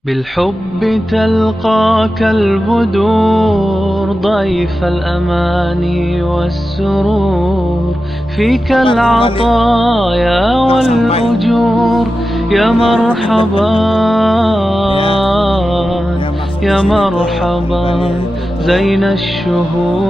بالحب تلقاك البدور ضيف الأماني والسرور فيك العطايا والأجور يا مرحبا يا مرحبا زين الشهور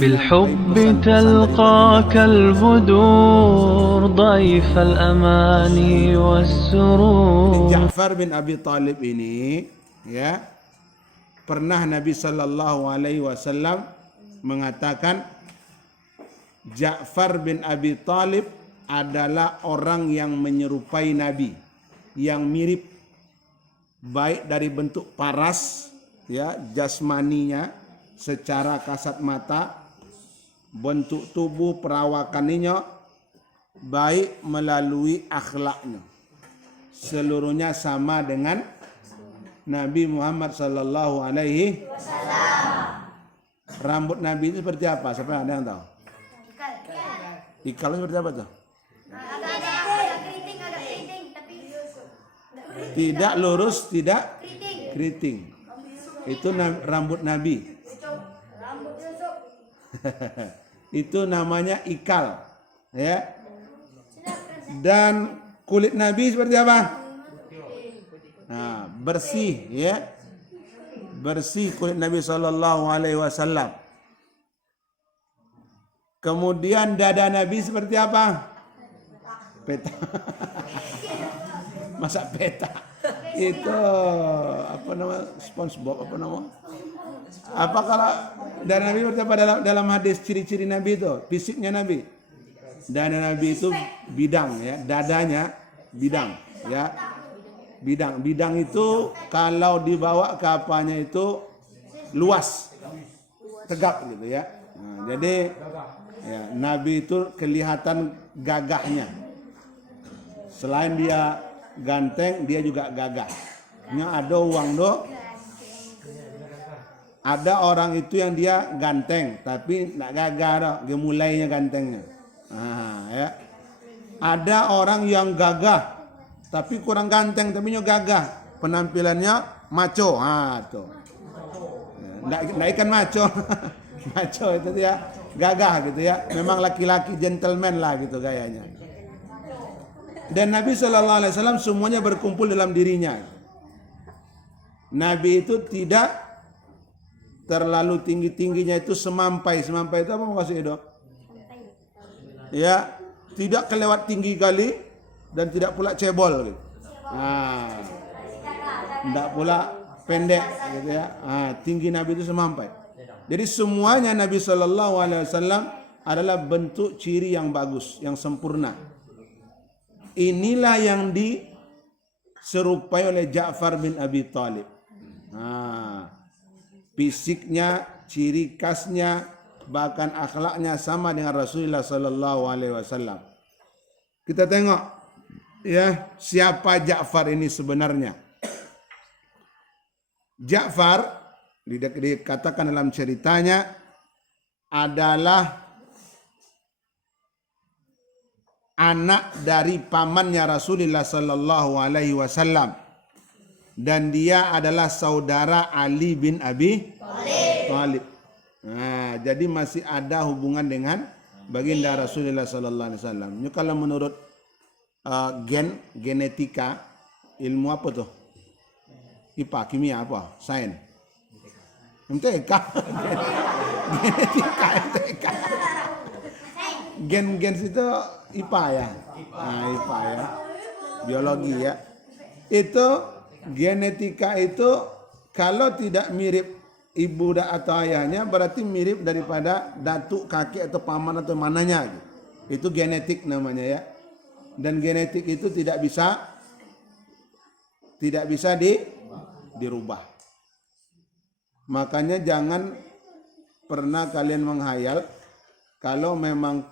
بالحب تلقاك البدور ضيف الأماني والسرور. Ja'far bin Abi Thalib ini ya pernah Nabi Shallallahu Alaihi Wasallam mengatakan Ja'far bin Abi Thalib adalah orang yang menyerupai Nabi, yang mirip baik dari bentuk paras ya jasmaninya secara kasat mata, bentuk tubuh perawakannya, baik melalui akhlaknya. Seluruhnya sama dengan Nabi Muhammad sallallahu alaihi wasallam. Rambut Nabi itu seperti apa? Siapa ada yang tahu? Ikalnya seperti apa tuh? Agak keriting, tapi Tidak lurus, tidak keriting. Itu rambut Nabi. Itu namanya ikal, ya. Dan kulit Nabi seperti apa? Nah, bersih, ya. Bersih kulit Nabi Sallallahu Alaihi Wasallam. Kemudian dada Nabi seperti apa? Peta. Masa peta? Itu apa nama? SpongeBob apa nama? Apa kalau dada Nabi seperti apa dalam hadis ciri-ciri Nabi itu? Fisiknya Nabi. Dada Nabi itu bidang ya, dadanya bidang ya. Bidang itu kalau dibawa ke apanya itu luas, tegap gitu ya. Nah, jadi ya, Nabi itu kelihatan gagahnya. Selain dia ganteng, dia juga gagah. Ada uang do. Ada orang itu yang dia ganteng tapi nak gagah dah, gemulainya gantengnya. Ya. Ada orang yang gagah tapi kurang ganteng tapi gagah, penampilannya maco. Tuh. Nggak ikan maco. Maco itu dia gagah gitu ya. Memang laki-laki gentleman lah gitu gayanya. Dan Nabi Shallallahu Alaihi Wasallam semuanya berkumpul dalam dirinya. Nabi itu tidak terlalu tingginya itu semampai itu apa maksudnya dok? Ya, tidak kelewat tinggi kali dan tidak pula cebol gitu. Tidak pula pendek gitu ya. Tinggi Nabi itu semampai. Jadi semuanya Nabi Shallallahu Alaihi Wasallam adalah bentuk ciri yang bagus, yang sempurna. Inilah yang diserupai oleh Ja'far bin Abi Thalib. Fisiknya, ciri khasnya, bahkan akhlaknya sama dengan Rasulullah Sallallahu Alaihi Wasallam. Kita tengok ya siapa Ja'far ini sebenarnya. Ja'far dikatakan dalam ceritanya adalah anak dari pamannya Rasulullah Sallallahu Alaihi Wasallam. Dan dia adalah saudara Ali bin Abi Thalib. Nah, jadi masih ada hubungan dengan baginda Rasulullah Sallallahu Alaihi Wasallam. Ini kalau menurut genetika, ilmu apa tuh? IPA, kimia apa? Sains. MTK. Genetika MTK. Gen itu IPA ya. IPA ya. Biologi ya. Itu genetika itu kalau tidak mirip ibu atau ayahnya berarti mirip daripada datuk, kakek atau paman atau mananya. Itu genetik namanya ya. Dan genetik itu tidak bisa dirubah. Makanya jangan pernah kalian menghayal kalau memang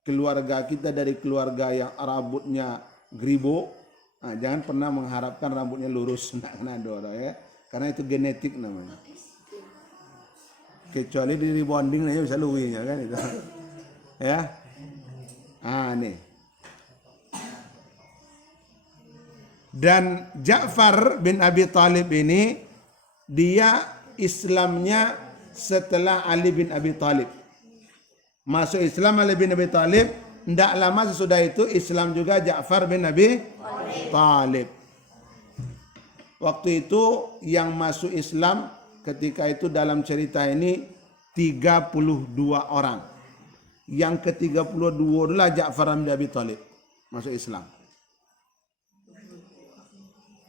keluarga kita dari keluarga yang rambutnya gribo, jangan pernah mengharapkan rambutnya lurus ya, karena itu genetik namanya. Kecuali di rebonding aja bisa luwinya kan itu. Ya. Nih. Dan Ja'far bin Abi Thalib ini dia Islamnya setelah Ali bin Abi Thalib. Masuk Islam Ali bin Abi Thalib, tidak lama sesudah itu Islam juga Ja'far bin Abi Thalib. Waktu itu yang masuk Islam ketika itu dalam cerita ini 32 orang. Yang ke-32 adalah Ja'far bin Abi Thalib masuk Islam.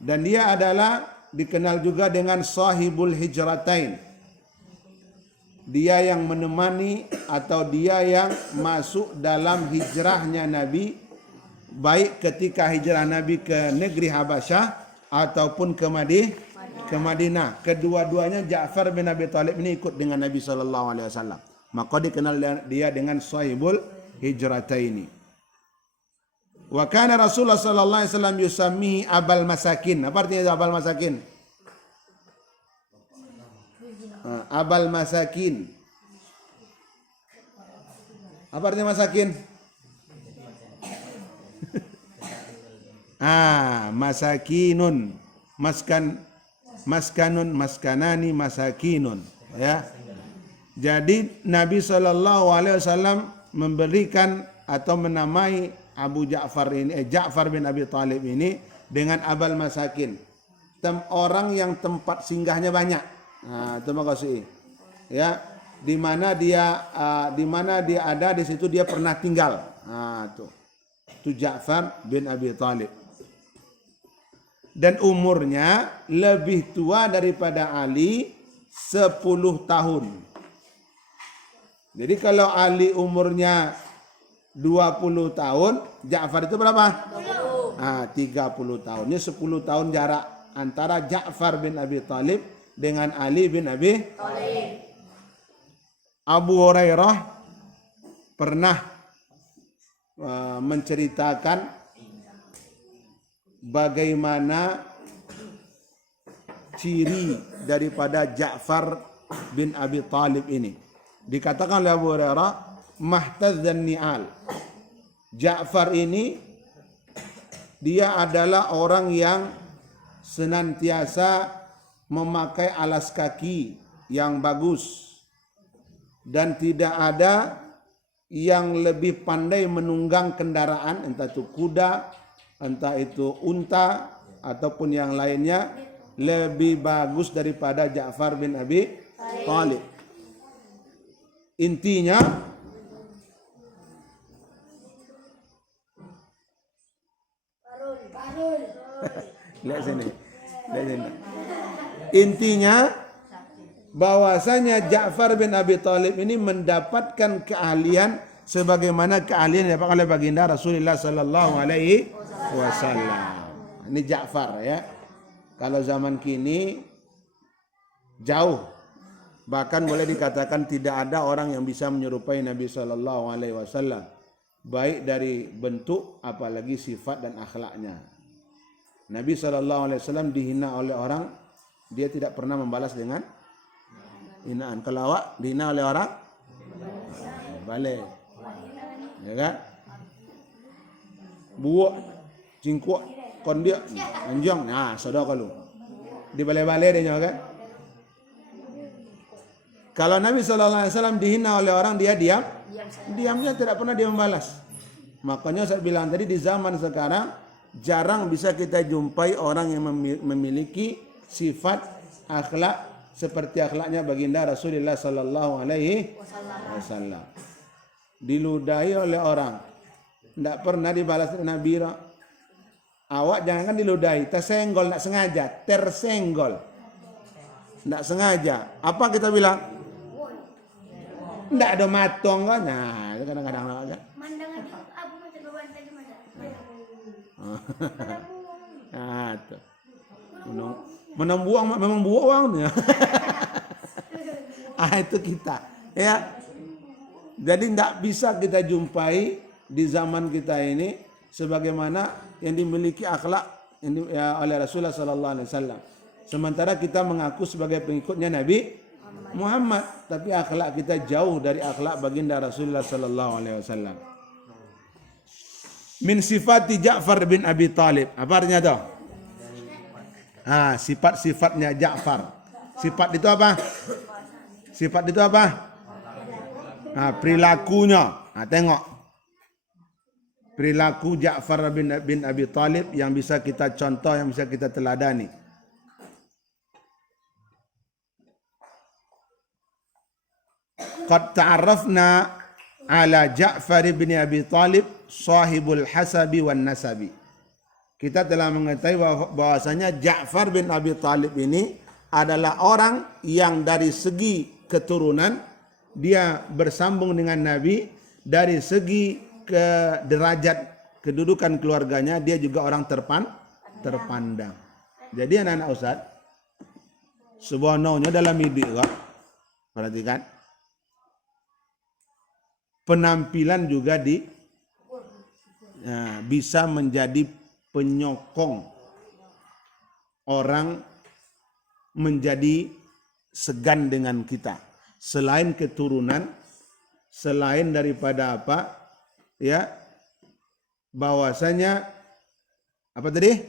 Dan dia adalah dikenal juga dengan sahibul hijratain. Dia yang menemani atau dia yang masuk dalam hijrahnya Nabi, baik ketika hijrah Nabi ke negeri Habasyah ataupun ke Madinah. Kedua-duanya Ja'far bin Abi Thalib ini ikut dengan Nabi SAW. Maka dikenal dia dengan sahibul hijrataini. Wa kana Rasulullah sallallahu alaihi wasallam yusammihi abal masakin. Apa artinya abal masakin? Abal masakin. Apa artinya masakin? Masakinun. Maskanun, maskanani, masakinun. Ya. Jadi Nabi sallallahu alaihi wasallam memberikan atau menamai Abu Ja'far ini, Ja'far bin Abi Thalib ini dengan abal masakin. Orang yang tempat singgahnya banyak. Nah, terima kasih. Ya, di mana dia ada di situ dia pernah tinggal. Nah, itu Ja'far bin Abi Thalib. Dan umurnya lebih tua daripada Ali 10 tahun. Jadi kalau Ali umurnya 20 tahun, Ja'far itu berapa? 30 tahun. Ini 10 tahun jarak antara Ja'far bin Abi Thalib dengan Ali bin Abi Thalib. Abu Hurairah pernah menceritakan bagaimana ciri daripada Ja'far bin Abi Thalib ini. Dikatakan oleh Abu Hurairah, mahtadzan ni'al. Ja'far ini dia adalah orang yang senantiasa memakai alas kaki yang bagus dan tidak ada yang lebih pandai menunggang kendaraan, entah itu kuda, entah itu unta ataupun yang lainnya, lebih bagus daripada Ja'far bin Abi Thalib. Intinya lihat sini. Intinya bahwasanya Ja'far bin Abi Thalib ini mendapatkan keahlian sebagaimana keahlian yang didapatkan oleh baginda Rasulullah sallallahu alaihi wasallam. Ini Ja'far ya. Kalau zaman kini jauh, bahkan boleh dikatakan tidak ada orang yang bisa menyerupai Nabi sallallahu alaihi wasallam, baik dari bentuk apalagi sifat dan akhlaknya. Nabi sallallahu alaihi wasallam dihina oleh orang, dia tidak pernah membalas dengan hinaan. Kalau awak dihina oleh orang, balik. Ya kan? Buak, cingkuak, kondiak, anjang. Nah, saudara kalau dibalik-balik dia kan? Kalau Nabi sallallahu alaihi wasallam dihina oleh orang, dia diam. Diamnya tidak pernah dia membalas. Makanya saya bilang tadi, di zaman sekarang jarang bisa kita jumpai orang yang memiliki sifat akhlak seperti akhlaknya baginda Rasulullah sallallahu alaihi wasallam. Diludahi oleh orang, tidak pernah dibalas Nabi. Awak jangan diludahi, tersenggol, tidak sengaja, tersenggol, tidak sengaja. Apa kita bilang? Tidak ada matong kan? Nah, itu kadang-kadang aja. Mandang aja, aku macam bawa tadi macam. Nah, itu. Menambuang memang buang ya. Itu kita. Ya. Jadi tidak bisa kita jumpai di zaman kita ini sebagaimana yang dimiliki akhlak oleh Rasulullah sallallahu alaihi wasallam. Sementara kita mengaku sebagai pengikutnya Nabi Muhammad, tapi akhlak kita jauh dari akhlak baginda Rasulullah sallallahu alaihi wasallam. Min sifati Ja'far bin Abi Thalib. Apa artinya itu? Sifat-sifatnya Ja'far. Sifat itu apa? Sifat itu apa? Perilakunya. Tengok. Perilaku Ja'far bin Abi Talib yang bisa kita contoh, yang bisa kita teladani. Qad ta'arrafna ala Ja'far bin Abi Talib sahibul hasabi wan nasabi. Kita telah mengetahui bahwasanya Ja'far bin Abi Talib ini adalah orang yang dari segi keturunan dia bersambung dengan Nabi, dari segi ke derajat kedudukan keluarganya dia juga orang terpandang. Jadi anak-anak Ustaz, sebenarnya dalam hidup, perhatikan, penampilan juga bisa menjadi penyokong orang menjadi segan dengan kita. Selain keturunan, selain daripada apa? Ya, bahwasanya apa tadi?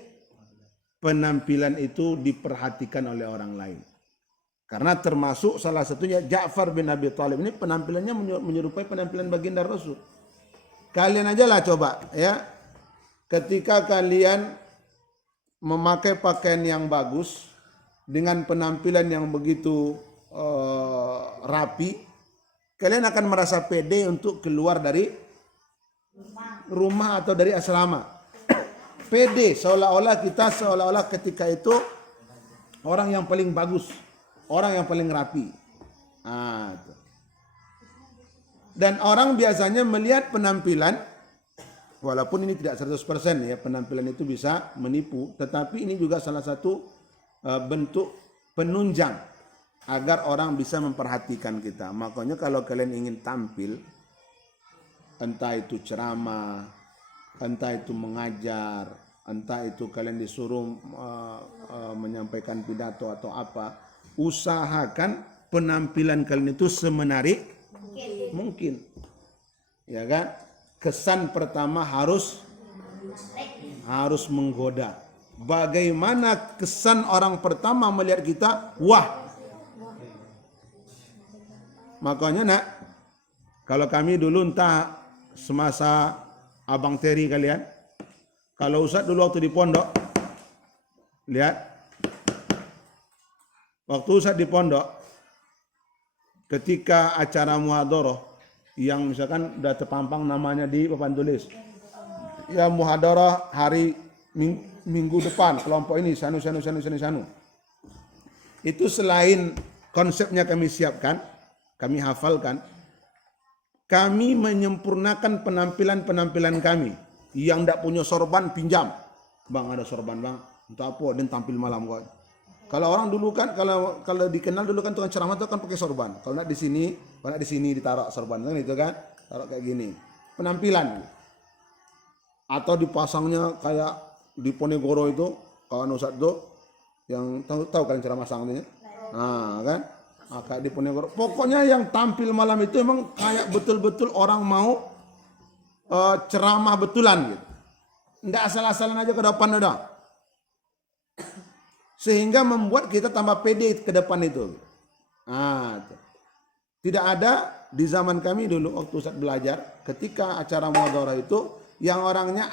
Penampilan itu diperhatikan oleh orang lain. Karena termasuk salah satunya Ja'far bin Abi Talib ini penampilannya menyerupai penampilan baginda Rasul. Kalian aja lah coba ya. Ketika kalian memakai pakaian yang bagus dengan penampilan yang begitu rapi, kalian akan merasa pede untuk keluar dari rumah atau dari asrama. Pede, seolah-olah ketika itu orang yang paling bagus, orang yang paling rapi. Dan orang biasanya melihat penampilan, walaupun ini tidak 100% ya, penampilan itu bisa menipu, tetapi ini juga salah satu bentuk penunjang agar orang bisa memperhatikan kita. Makanya kalau kalian ingin tampil, entah itu ceramah, entah itu mengajar, entah itu kalian disuruh menyampaikan pidato atau apa, usahakan penampilan kalian itu semenarik mungkin. Ya kan? Kesan pertama harus menggoda. Bagaimana kesan orang pertama melihat kita? Wah. Makanya nak, kalau kami dulu entah semasa Abang Terry kalian, kalau Ustaz dulu waktu di pondok, lihat, waktu Ustaz di pondok, ketika acara muhadharah, yang misalkan udah terpampang namanya di papan tulis, ya muhadharah hari minggu depan kelompok ini sanu. Itu selain konsepnya kami siapkan, kami hafalkan, kami menyempurnakan penampilan kami. Yang tidak punya sorban pinjam, bang ada sorban bang, entah apa, dan tampil malam kok. Kalau orang dulu kan, kalau dikenal dulu kan tukang ceramah itu kan pakai sorban. Kalau nak di sini ditaruh sorban kan itu kan, taruh kayak gini. Penampilan. Atau dipasangnya kayak di Ponegoro itu, kawan Ustadz itu yang tahu kan ceramah sangnya. Nah, kan? Kayak di Ponegoro. Pokoknya yang tampil malam itu emang kayak betul-betul orang mau ceramah betulan gitu. Enggak asal-asalan aja ke depan udah. Sehingga membuat kita tambah pede ke depan itu. Tidak ada di zaman kami dulu waktu Ustaz belajar, ketika acara muhadharah itu yang orangnya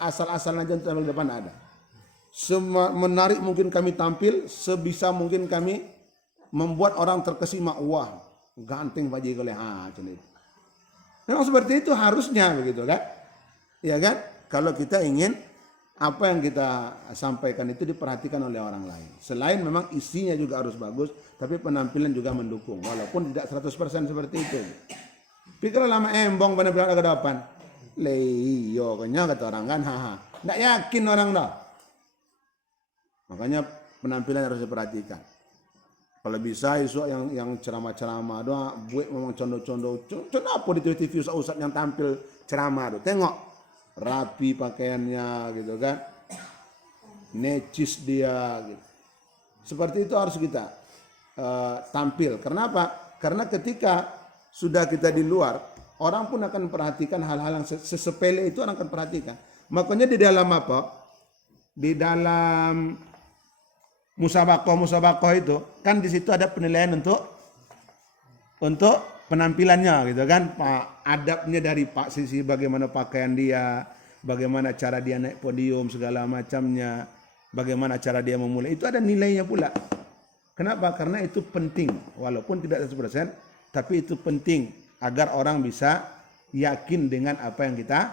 asal-asalan aja tampil depan ada. Menarik mungkin kami tampil, sebisa mungkin kami membuat orang terkesima, wah ganteng Pak Jiko memang seperti itu harusnya begitu kan? Ya kan? Kalau kita ingin apa yang kita sampaikan itu diperhatikan oleh orang lain. Selain memang isinya juga harus bagus, tapi penampilan juga mendukung. Walaupun tidak 100% seperti itu. Pikir lama embong penampilan ke depan. Leyo kenya kata orang kan, haha. Nggak yakin orang dah. Makanya penampilan harus diperhatikan. Kalau bisa isu yang ceramah-ceramah doa, buat memang condo-condo. Kenapa di TV Ustaz yang tampil ceramah tuh? Tengok. Rapi pakaiannya gitu kan, necis dia gitu. Seperti itu harus kita tampil. Kenapa? Karena ketika sudah kita di luar, orang pun akan perhatikan hal-hal yang sesepele itu, orang akan perhatikan. Makanya di dalam apa? Di dalam musabakoh itu kan di situ ada penilaian untuk penampilannya gitu kan, Pak, adabnya dari Pak sisi bagaimana pakaian dia, bagaimana cara dia naik podium segala macamnya, bagaimana cara dia memulai, itu ada nilainya pula. Kenapa? Karena itu penting, walaupun tidak 100%, tapi itu penting agar orang bisa yakin dengan apa yang kita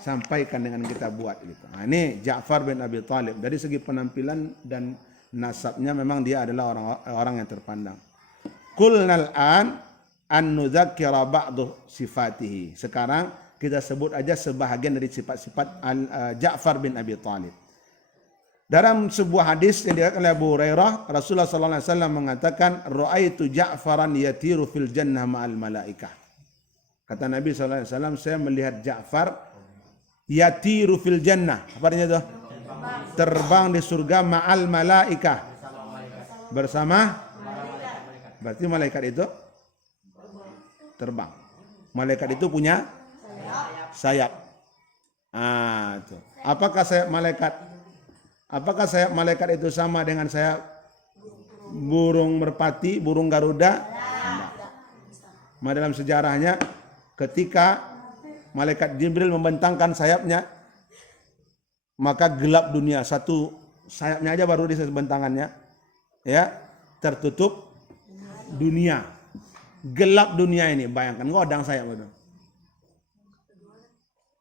sampaikan, dengan kita buat gitu. Nah, ini Ja'far bin Abi Thalib dari segi penampilan dan nasabnya memang dia adalah orang yang terpandang. Qulnal an nudzakkira ba'du sifatihi. Sekarang kita sebut aja sebahagian dari sifat-sifat Ja'far bin Abi Thalib. Dalam sebuah hadis yang diriwayatkan oleh Abu Hurairah, Rasulullah sallallahu alaihi wasallam mengatakan, "Ra'aitu Ja'faran yatiru fil jannah ma'al malaikah." Kata Nabi sallallahu alaihi wasallam, saya melihat Ja'far yatiru fil jannah. Apa artinya itu? Terbang di surga ma'al malaikah. Bersama berarti malaikat itu terbang. Malaikat itu punya sayap. Itu. Apakah sayap malaikat itu sama dengan sayap burung merpati, burung Garuda? Tidak. Dalam sejarahnya ketika malaikat Jibril membentangkan sayapnya, maka gelap dunia. Satu sayapnya aja baru di bentangannya, ya, tertutup dunia. Gelap dunia ini, bayangkan ngodang sayap itu.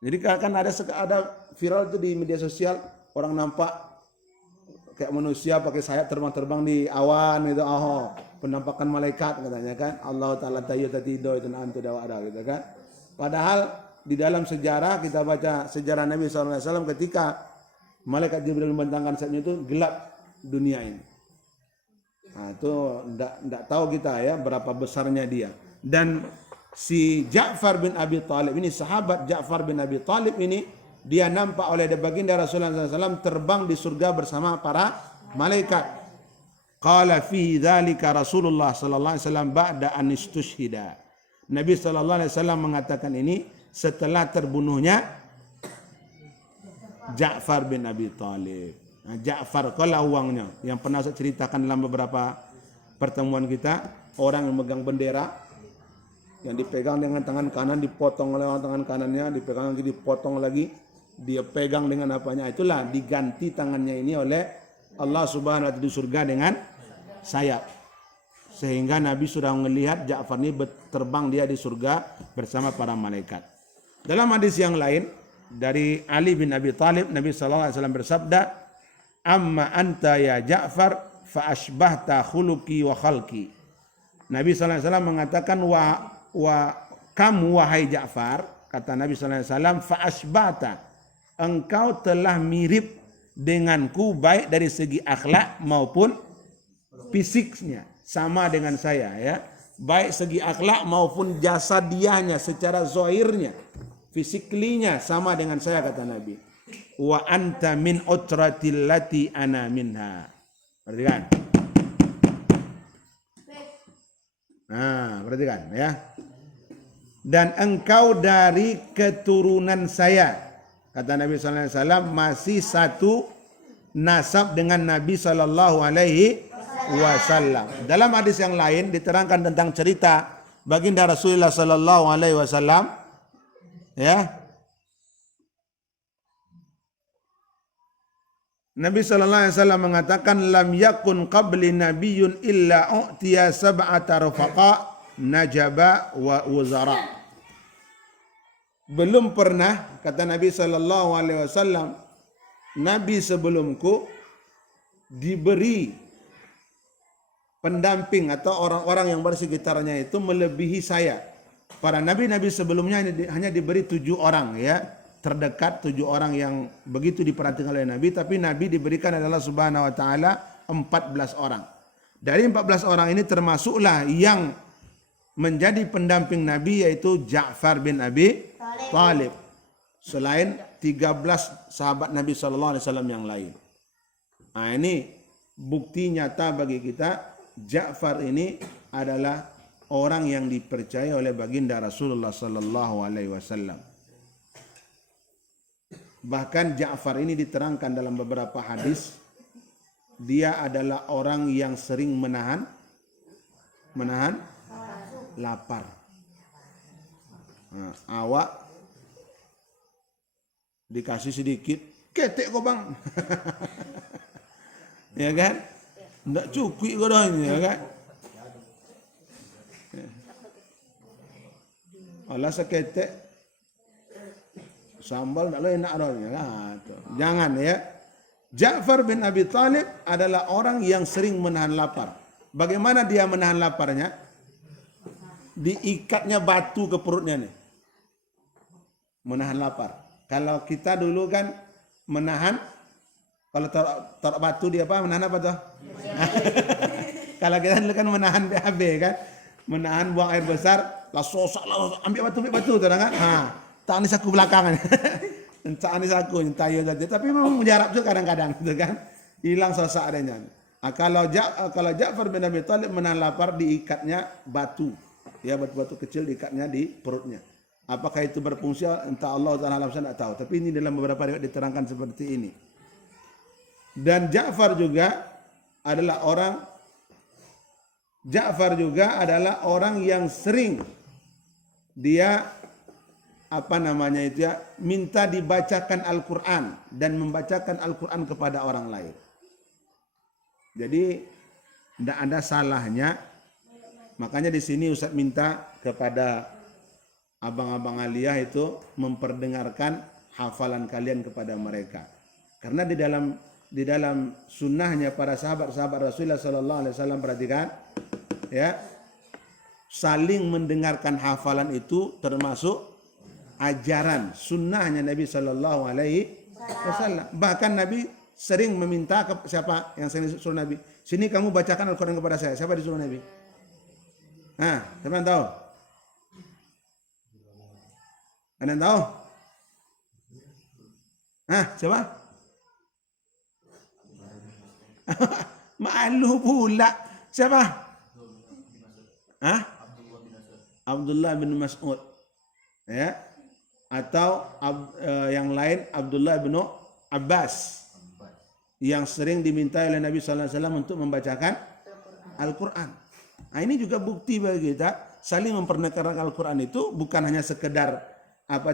Jadi kan ada viral itu di media sosial, orang nampak kayak manusia pakai sayap terbang-terbang di awan gitu. Penampakan malaikat katanya kan. Allah Ta'ala tayyutatido itu nantu dawa'ada gitu kan. Padahal di dalam sejarah, kita baca sejarah Nabi SAW ketika malaikat Jibril membentangkan sayapnya itu gelap dunia ini. Nah, itu enggak tahu kita ya berapa besarnya dia. Dan si Ja'far bin Abi Thalib ini, sahabat Ja'far bin Abi Thalib ini, dia nampak oleh baginda Rasulullah SAW terbang di surga bersama para malaikat. Qala fi dzalika Rasulullah sallallahu alaihi wasallam ba'da an istushhida. Nabi sallallahu alaihi wasallam mengatakan ini setelah terbunuhnya Ja'far bin Abi Thalib. Nah, Ja'far kalau uangnya yang pernah saya ceritakan dalam beberapa pertemuan kita, orang yang memegang bendera yang dipegang dengan tangan kanan, dipotong oleh tangan kanannya, dipegang lagi, dipotong lagi, dia pegang dengan apanya, itulah diganti tangannya ini oleh Allah Subhanahu wa taala di surga dengan sayap. Sehingga Nabi sudah melihat Ja'far ini terbang dia di surga bersama para malaikat. Dalam hadis yang lain dari Ali bin Abi Thalib, Nabi sallallahu alaihi wasallam bersabda, "Amma anta ya Ja'far fa asbahta khuluqi wa khalqi." Nabi sallallahu alaihi wasallam mengatakan, wa kamu wahai Ja'far, kata Nabi sallallahu alaihi wasallam, fa asbahta, engkau telah mirip denganku baik dari segi akhlak maupun fisiknya, sama dengan saya ya, baik segi akhlak maupun jasadiahnya, secara zahirnya, fisiklinya sama dengan saya, kata Nabi. Wa anta min utratil lati ana minha. Perhatikan. Nah, perhatikan ya. Dan engkau dari keturunan saya. Kata Nabi sallallahu alaihi wasallam, masih satu nasab dengan Nabi sallallahu alaihi wasallam. Dalam hadis yang lain diterangkan tentang cerita baginda Rasulullah sallallahu alaihi wasallam ya. Nabi sallallahu alaihi wasallam mengatakan, lam yakun qabli nabiyyun illa u'tiya sab'ata rafaqa najaba wa wuzara. Belum pernah, kata Nabi sallallahu alaihi wasallam, nabi sebelumku diberi pendamping atau orang-orang yang bersekitarnya itu melebihi saya. Para nabi-nabi sebelumnya hanya diberi 7 orang ya, terdekat 7 orang yang begitu diperhatikan oleh Nabi, tapi Nabi diberikan adalah Subhanahu wa taala 14 orang. Dari 14 orang ini termasuklah yang menjadi pendamping Nabi yaitu Ja'far bin Abi Thalib. Selain 13 sahabat Nabi sallallahu alaihi wasallam yang lain. Nah, ini bukti nyata bagi kita Ja'far ini adalah orang yang dipercaya oleh baginda Rasulullah sallallahu alaihi wasallam. Bahkan Ja'far ini diterangkan dalam beberapa hadis dia adalah orang yang sering menahan lapar. Nah, awak dikasih sedikit, ketek kok bang. Ya kan? Nggak cukup kok dah ini, ya kan? Alah seketek sambal nak lo enak dah. Jangan ya. Ja'far bin Abi Thalib adalah orang yang sering menahan lapar. Bagaimana dia menahan laparnya? Diikatnya batu ke perutnya nih. Menahan lapar. Kalau kita dulu kan menahan, kalau taruh batu dia apa? Menahan apa tuh? Kalau kita dulu kan menahan BAB kan, menahan buang air besar, langsung ambil batu tuh kan? Tak ni saku belakangan. Tak ni saku tayo saja. Tapi memang mujarab juga kadang-kadang gitu kan. Hilang sesak adanya. Kalau Ja'far bin Abi Thalib menahan lapar, diikatnya batu. Ya, batu-batu kecil diikatnya di perutnya. Apakah itu berfungsi? Entah Allah Ta'ala tidak tahu. Tapi ini dalam beberapa riwayat diterangkan seperti ini. Dan Ja'far juga adalah orang yang sering dia minta dibacakan Al-Quran dan membacakan Al-Quran kepada orang lain. Jadi tidak ada salahnya. Makanya di sini Ustaz minta kepada abang-abang aliyah itu memperdengarkan hafalan kalian kepada mereka. Karena di dalam sunnahnya para sahabat Rasulullah Sallallahu Alaihi Wasallam, perhatikan ya, saling mendengarkan hafalan itu termasuk ajaran sunnahnya Nabi Sallallahu Alaihi Wasallam. Bahkan Nabi sering meminta ke siapa yang sering suruh Nabi, sini kamu bacakan Al-Quran kepada saya. Siapa disuruh Nabi? Siapa yang tahu? Ada yang tahu? Siapa? Malu pula. Siapa? Abdullah bin Mas'ud. Ya. Atau yang lain Abdullah bin Abbas. Yang sering diminta oleh Nabi sallallahu alaihi wasallam untuk membacakan Al-Quran. Nah, ini juga bukti bagi kita saling memperdengarkan Al-Quran itu bukan hanya sekedar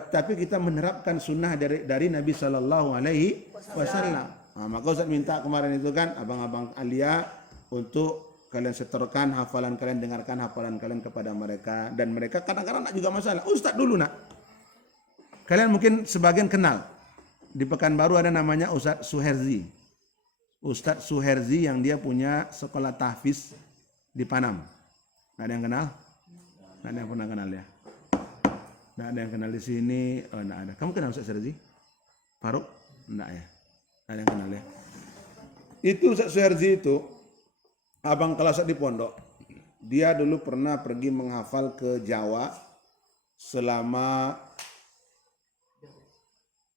tapi kita menerapkan sunnah dari Nabi Sallallahu Alaihi Wasallam. Nah, maka Ustaz minta kemarin itu kan abang-abang alia untuk kalian setorkan hafalan kalian, dengarkan hafalan kalian kepada mereka, dan mereka kadang-kadang nak juga masalah. Ustaz dulu nak, kalian mungkin sebagian kenal di Pekanbaru ada namanya Ustaz Suherzi. Ustaz Suherzi yang dia punya sekolah tahfiz di Panam. Nggak ada yang kenal? Nggak ada yang pernah kenal ya? Nggak ada yang kenal di sini? Oh, nggak ada. Kamu kenal Ustaz Suherzi? Faruk? Nggak ya? Nggak ada yang kenal ya? Itu Ustaz Suherzi itu, abang kelas di pondok. Dia dulu pernah pergi menghafal ke Jawa selama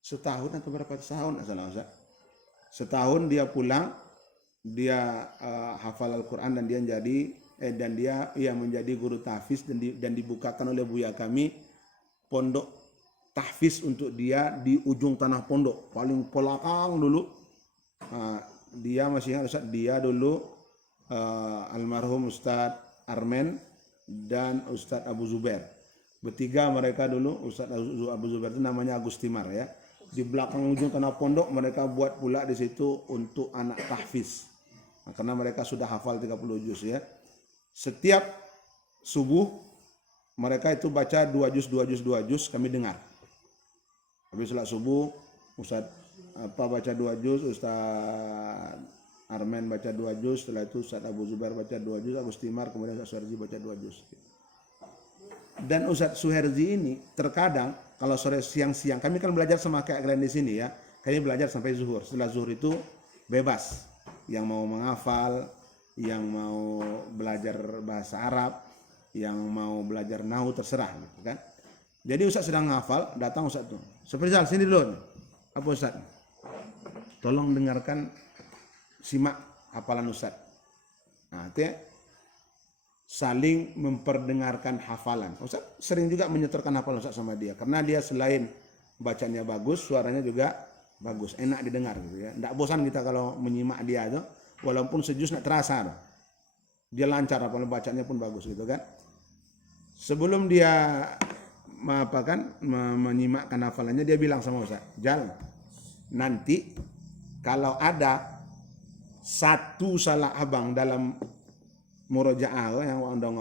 setahun atau berapa tahun? Setahun dia pulang. Dia hafal Al-Quran dan dia menjadi guru tahfiz dan dibukakan oleh buya kami pondok tahfiz untuk dia di ujung tanah pondok paling belakang dulu. Dia masih ingat Ustaz, dia dulu almarhum Ustadz Armen dan Ustadz Abu Zubair, bertiga mereka dulu. Ustadz Abu Zubair itu namanya Agus Timar ya. Di belakang ujung tanah pondok mereka buat pula di situ untuk anak tahfiz. Nah, karena mereka sudah hafal 30 juz ya. Setiap subuh mereka itu baca 2 juz kami dengar. Habis sholat subuh Ustaz baca 2 juz, Ustaz Armen baca 2 juz, setelah itu Ustaz Abu Zubair baca 2 juz, Agus Timar, kemudian Ustaz Suherzi baca 2 juz. Dan Ustaz Suherzi ini terkadang kalau sore siang-siang, kami kan belajar sama kayak kalian di sini ya. Kami belajar sampai zuhur. Setelah zuhur itu bebas. Yang mau menghafal, yang mau belajar bahasa Arab, yang mau belajar nahu terserah gitu kan. Jadi Ustaz sedang menghafal, datang Ustaz tuh. Seperti sini dulu. Apa Ustaz? Tolong dengarkan, simak hafalan Ustaz. Nah, itu ya, saling memperdengarkan hafalan. Ustaz sering juga menyetorkan hafalan Ustaz sama dia, karena dia selain bacanya bagus, suaranya juga bagus, enak didengar gitu ya. Tidak bosan kita kalau menyimak dia tuh. Walaupun sejus nak terasa. Dia lancar, apalagi bacanya pun bagus gitu kan. Sebelum dia menyimakkan hafalannya, dia bilang sama Ustaz, Jal, nanti kalau ada satu salah abang dalam murojaah yang undang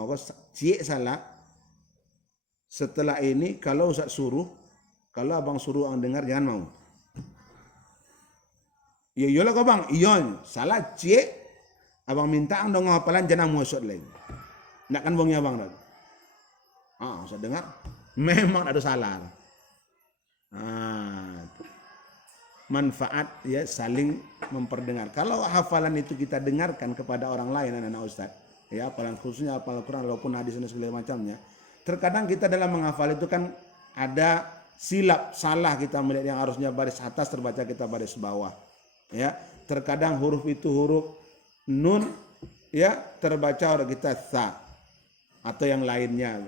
cie salah, setelah ini kalau Ustaz suruh, kalau abang suruh orang dengar jangan mau. Ya iyalah kau bang, iya salah cie, abang minta orang dong hafalan jangan mau Ustaz lagi. Nak kan bongnya abang dah. Ustaz dengar, memang ada salah. Manfaat ya saling memperdengar. Kalau hafalan itu kita dengarkan kepada orang lain, anak-anak Ustaz, ya hafalan khususnya hafalan Quran walaupun hadis dan segala macamnya. Terkadang kita dalam menghafal itu kan ada silap, salah kita melihat yang harusnya baris atas terbaca kita baris bawah. Ya, terkadang huruf itu huruf nun ya terbaca oleh kita tha atau yang lainnya.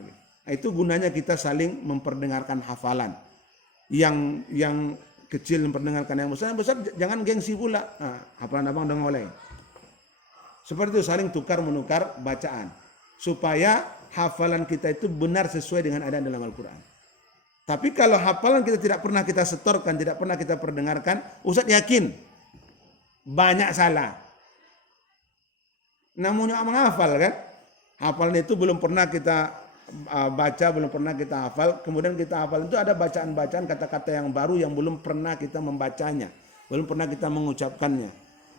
Itu gunanya kita saling memperdengarkan hafalan. Yang kecil memperdengarkan yang besar jangan gengsi pula. Hafalan abang udah ngoleh. Seperti itu saling tukar menukar bacaan supaya hafalan kita itu benar sesuai dengan ada dalam Al-Quran. Tapi kalau hafalan kita tidak pernah kita setorkan, tidak pernah kita perdengarkan, Ustaz yakin banyak salah. Namun yang menghafal kan, hafalan itu belum pernah kita baca, belum pernah kita hafal, kemudian kita hafal itu ada bacaan-bacaan kata-kata yang baru yang belum pernah kita membacanya, belum pernah kita mengucapkannya.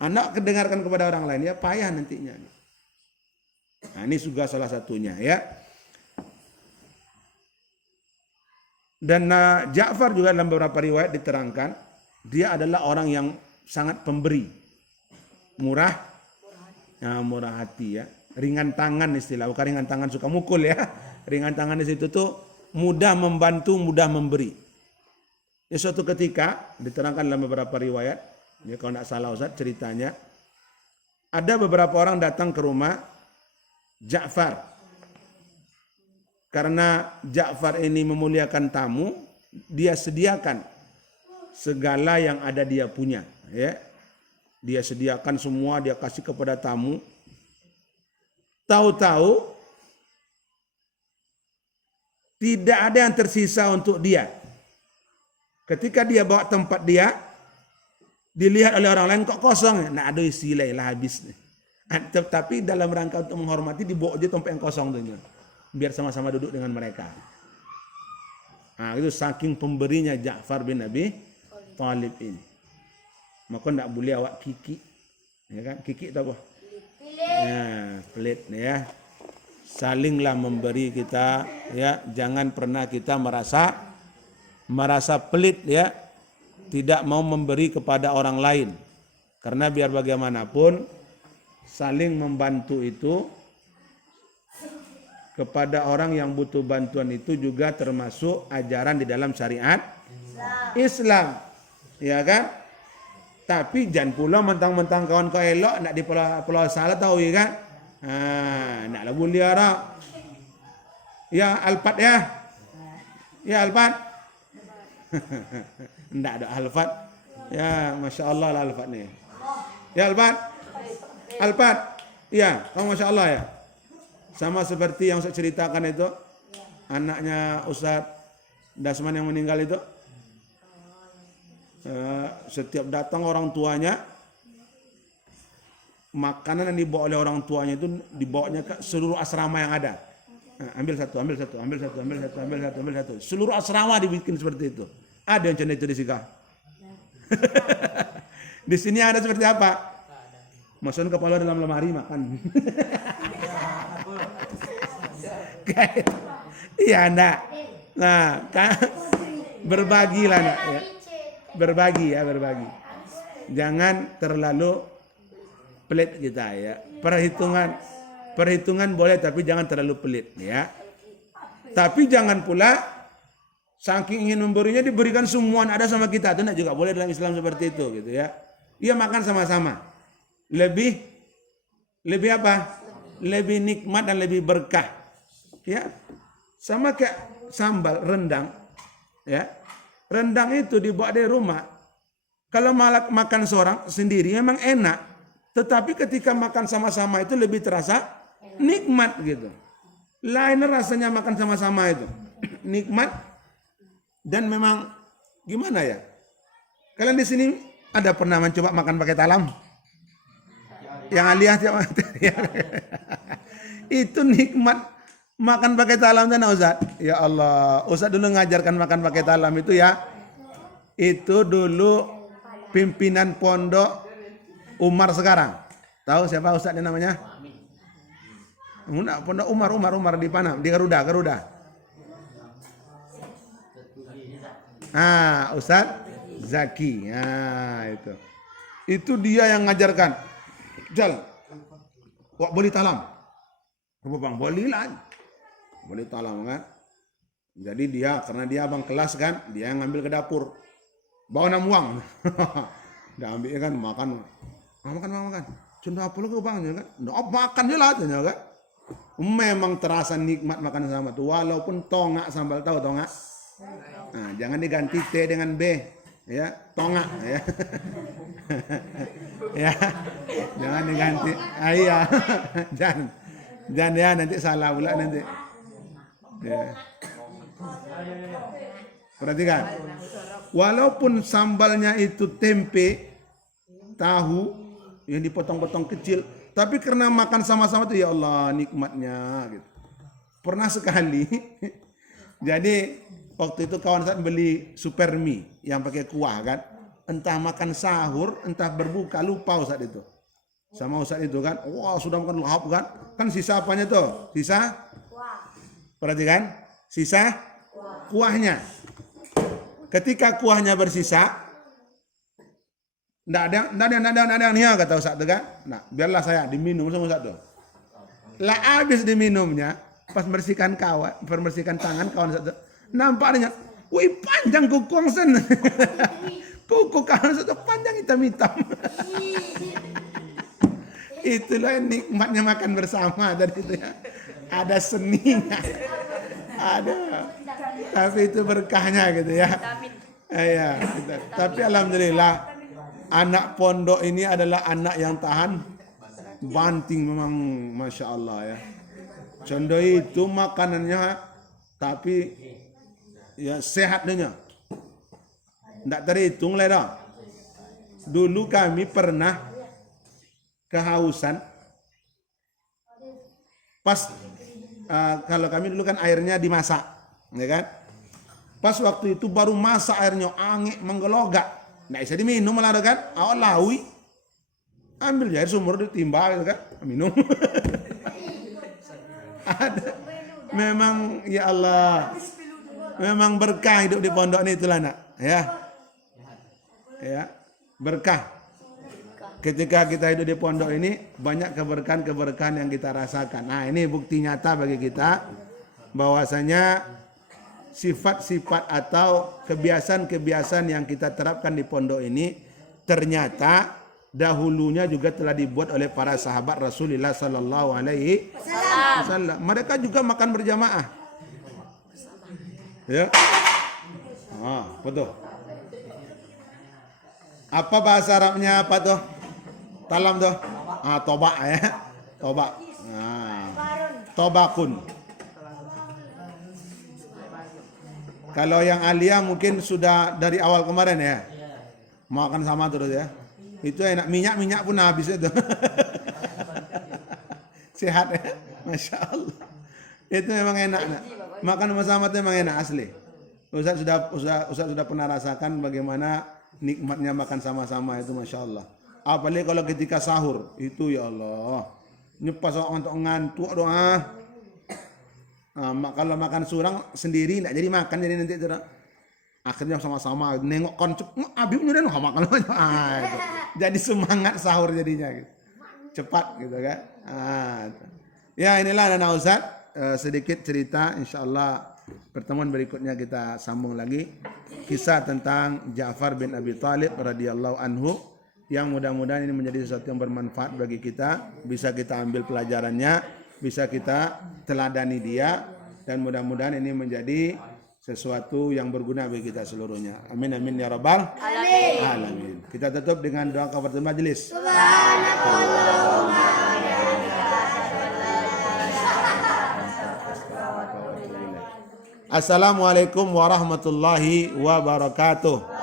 Anak kedengarkan kepada orang lain ya payah nantinya. Nah, ini juga salah satunya ya. Dan Ja'far juga dalam beberapa riwayat diterangkan dia adalah orang yang sangat pemberi, murah hati ya, ringan tangan istilah, bukan ringan tangan suka mukul ya. Ringan tangan di situ tuh mudah membantu, mudah memberi. Ya, suatu ketika diterangkan dalam beberapa riwayat, ya kalau tidak salah Ustaz ceritanya, ada beberapa orang datang ke rumah Ja'far. Karena Ja'far ini memuliakan tamu, dia sediakan segala yang ada dia punya, ya. Dia sediakan semua, dia kasih kepada tamu. Tahu-tahu tidak ada yang tersisa untuk dia. Ketika dia bawa tempat dia, dilihat oleh orang lain kok kosong. Nah, ada istilah lah habis. Tapi dalam rangka untuk menghormati dibawa aja tempat yang kosong tuh. Biar sama-sama duduk dengan mereka. Nah, itu saking pemberinya Ja'far bin Abi Thalib ini. Maka tidak boleh awak kiki. Ya kan? Kiki itu apa? Ya, pelit ya. Salinglah memberi kita ya, jangan pernah kita merasa pelit ya, tidak mau memberi kepada orang lain. Karena biar bagaimanapun saling membantu itu kepada orang yang butuh bantuan itu juga termasuk ajaran di dalam syariat Islam. Ya kan? Tapi jangan pula mentang-mentang kawan kau elok nak di pulau salah tahu ya kan? Naklah boleh ara. Ya Alfat ya. Ya Alfat. Enggak ada Alfat. Ya Masya Allah lah Alfat ni. Ya Alfat. Alfat. Ya, oh Masya Allah ya. Sama seperti yang saya ceritakan itu. Anaknya Ustaz Dasman yang meninggal itu. Setiap datang orang tuanya, makanan yang dibawa oleh orang tuanya itu dibawanya ke seluruh asrama yang ada. Ambil satu. Seluruh asrama dibikin seperti itu. Ada yang macam itu di Sika. Di sini ada seperti apa? Masukin kepala dalam lemari makan. Iya enggak. Nah, berbagilah nak ya. Berbagi. Jangan terlalu pelit kita ya. Perhitungan boleh tapi jangan terlalu pelit ya. Tapi jangan pula saking ingin memberinya diberikan semua ada sama kita. Itu enggak juga boleh dalam Islam seperti itu gitu ya. Iya makan sama-sama. Lebih apa? Lebih nikmat dan lebih berkah. Ya. Sama kayak sambal rendang ya. Rendang itu dibawa dari rumah. Kalau makan seorang sendiri memang enak. Tetapi ketika makan sama-sama itu lebih terasa nikmat gitu. Lain rasanya makan sama-sama itu. Nikmat dan memang gimana ya? Kalian di sini ada pernah mencoba makan pakai talam? Yang Aliyah tiap itu nikmat makan pakai talam dan Ustaz. Ya Allah, Ustaz dulu ngajarkan makan pakai talam itu ya. Itu dulu pimpinan pondok Umar sekarang. Tahu siapa Ustaznya namanya? Pondok Umar di Panam, di Garuda. Ustaz Zaki. Itu. Itu dia yang ngajarkan. Jal, wak boleh talam. Apa bang? Boleh lah. Boleh talam kan. Jadi dia, karena dia abang kelas kan, dia yang ngambil ke dapur. Bawa 6 uang. Dia ambil kan, makan. Makan. Cuma apa lu bang? Kan? Makan je lah. Kan? Memang terasa nikmat makan sama tuh. Walaupun tongak sambal, tahu tongak? Nah, jangan diganti T dengan B. Ya, tongak. Ya. Ya, jangan diganti. Iya. Jangan ya, nanti salah pula nanti. Ya. Perhatikan. Walaupun sambalnya itu tempe, tahu yang dipotong-potong kecil, tapi karena makan sama-sama tuh ya Allah nikmatnya gitu. Pernah sekali. Jadi waktu itu kawan saya beli super mie yang pakai kuah kan. Entah makan sahur, entah berbuka, lupa Ustaz itu. Sama Ustaz itu kan, wah sudah makan lahap kan. Kan sisa apanya tuh? Sisa? Kuah. Perhatikan, sisa? Kuahnya. Ketika kuahnya bersisa, nggak ada nih kata Ustaz itu kan. Nah, biarlah saya diminum sama Ustaz tuh. Lah habis diminumnya, pas bersihkan tangan kawan Ustaz tuh, nampaknya, wih panjang kuku sen. Kuku kawan Ustaz tuh panjang hitam-hitam. Itulah nikmatnya makan bersama tadi itu ya. Ada seninya. Ada. Tapi itu berkahnya gitu ya. Iya, gitu. Tapi alhamdulillah anak pondok ini adalah anak yang tahan banting memang Masya Allah ya. Contoh itu makanannya tapi ya sehat dia. Tidak terhitung lah dah. Dulu kami pernah kehausan. Pas kalau kami dulu kan airnya dimasak, ya kan? Pas waktu itu baru masak airnya angin menggelogak. Nggak bisa diminum malah kan? Awal lawi. Ambil air sumur ditimba gitu kan? Minum. Ada. Memang ya Allah. Memang berkah hidup di pondok ini itulah nak, ya. Ya, berkah. Ketika kita hidup di pondok ini banyak keberkahan-keberkahan yang kita rasakan. Nah, ini bukti nyata bagi kita bahwasanya sifat-sifat atau kebiasaan-kebiasaan yang kita terapkan di pondok ini ternyata dahulunya juga telah dibuat oleh para sahabat Rasulullah sallallahu alaihi wasallam. Mereka juga makan berjamaah. Ya. Betul. Apa bahasa Arabnya apa tuh? Talam tuh. Tobak ya. Tobak. Tobakun. Kalau yang Alia mungkin sudah dari awal kemarin ya. Makan sama terus ya. Itu enak. Minyak pun habis itu. Sehat ya. Masya Allah. Itu memang enak. Makan sama-sama itu memang enak asli. Ustaz sudah pernah rasakan bagaimana nikmatnya makan sama-sama itu Masya Allah. Apalagi kalau ketika sahur itu ya Allah. Nyepas untuk ngantuk doa. Kalau makan surang sendiri tidak jadi makan jadi nanti itu. Akhirnya sama-sama nengok koncup. Abibnya udah makan itu. Jadi semangat sahur jadinya gitu. Cepat gitu kan. Ya inilah anak Ustaz. Sedikit cerita insyaallah pertemuan berikutnya kita sambung lagi kisah tentang Ja'far bin Abi Thalib radhiyallahu anhu yang mudah-mudahan ini menjadi sesuatu yang bermanfaat bagi kita, bisa kita ambil pelajarannya, bisa kita teladani dia dan mudah-mudahan ini menjadi sesuatu yang berguna bagi kita seluruhnya. Amin amin ya rabbal alamin. Kita tutup dengan doa kafaratul majelis. Assalamualaikum warahmatullahi wabarakatuh.